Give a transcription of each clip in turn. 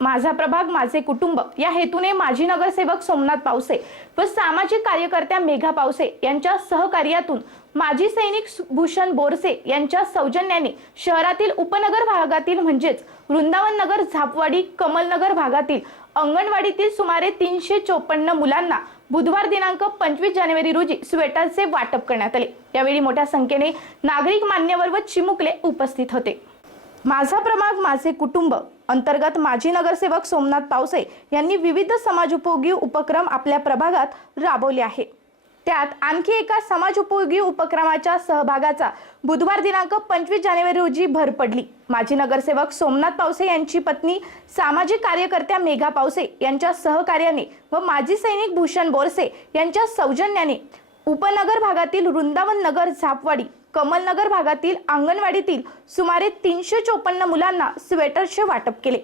माझा प्रभाग माझे कुटुंब. या हेतूने माजी नगरसेवक सोमनाथ पावसे व सामाजिक कार्यकर्त्या मेघा पावसे यांच्या सहकार्यातून माजी सैनिक भूषण बोरसे यांच्या सौजन्याने शहरातील उपनगर भागातील म्हणजेच वृंदावन नगर झापवाडी कमलनगर भागातील अंगणवाडीतील सुमारे तीनशे चोपन्न मुलांना बुधवार दिनांक पंचवीस जानेवारी रोजी स्वेटरचे वाटप करण्यात आले. यावेळी मोठ्या संख्येने नागरिक मान्यवर व चिमुकले उपस्थित होते. माझा प्रभाग माझे कुटुंब अंतर्गत माजी नगरसेवक सोमनाथ पावसे यांनी विविध समाजोपयोगी उपक्रम आपल्या प्रभागात राबवले आहे. त्यात आणखी एका समाजोपयोगी उपक्रमाच्या सहभागाचा बुधवार दिनांक पंचवीस जानेवारी रोजी भर पडली. माजी नगरसेवक सोमनाथ पावसे यांची पत्नी सामाजिक कार्यकर्त्या मेघा पावसे यांच्या सहकार्याने व माजी सैनिक भूषण बोरसे यांच्या सौजन्याने उपनगर भागातील वृंदावन नगर झापवाडी कमलनगर भागातील अंगणवाडीतील सुमारे तीनशे चोपन्न मुलांना स्वेटरचे वाटप केले.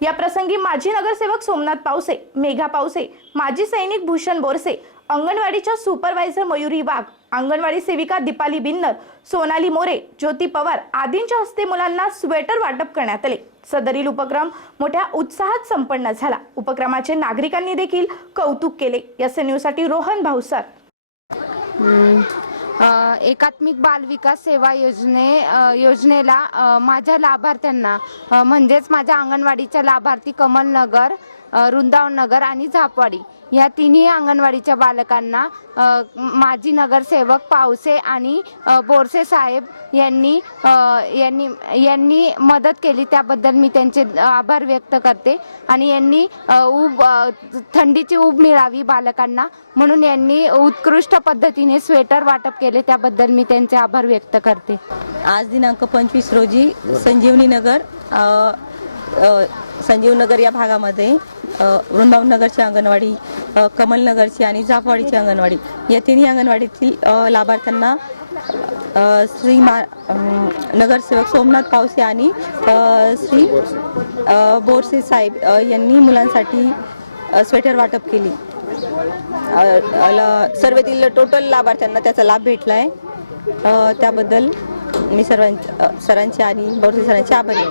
या प्रसंगी माजी नगरसेवक सोमनाथ पावसे मेघा पावसे माजी सैनिक भूषण बोरसे अंगणवाडीच्या सुपरवायझर मयुरी वाघ अंगणवाडी सेविका दीपाली बिन्नर सोनाली मोरे ज्योती पवार आदींच्या हस्ते मुलांना स्वेटर वाटप करण्यात आले. सदरील उपक्रम मोठ्या उत्साहात संपन्न झाला. उपक्रमाचे नागरिकांनी देखील कौतुक केले. या न्यूज रोहन भाऊसर. एकात्मिक बालविकास सेवा योजने योजनेला माझ्या लाभार्थ्यांना म्हणजेच माझ्या अंगणवाडीच्या लाभार्थी कमलनगर नगर वृंदावन नगर आणि झापवाडी या तिन्ही अंगणवाडीच्या बालकांना माजी नगरसेवक पावसे आणि बोरसे साहेब यांनी यांनी यांनी मदत केली. त्याबद्दल मी त्यांचे आभार व्यक्त करते. आणि यांनी ऊब थंडीची ऊब मिळावी बालकांना म्हणून यांनी उत्कृष्ट पद्धतीने स्वेटर वाटप केले. त्याबद्दल मी त्यांचे आभार व्यक्त करते. आज दिनांक पंचवीस रोजी संजीवनी नगर संजीवनगर संजीव नगर या भागामध्ये अ, वृंदावन नगरची अंगणवाडी कमलनगरची आणि जाफवाडीची अंगणवाडी या तिन्ही अंगणवाडीतील लाभार्थ्यांना श्री मा नगरसेवक सोमनाथ पावसे आणि श्री बोरसे साहेब यांनी मुलांसाठी स्वेटर वाटप केली. सर्वेतील टोटल लाभार्थ्यांना त्याचा लाभ भेटला आहे त्याबद्दल मी सर्वांच्या सरांचे आणि बोरसे सरांचे आभारी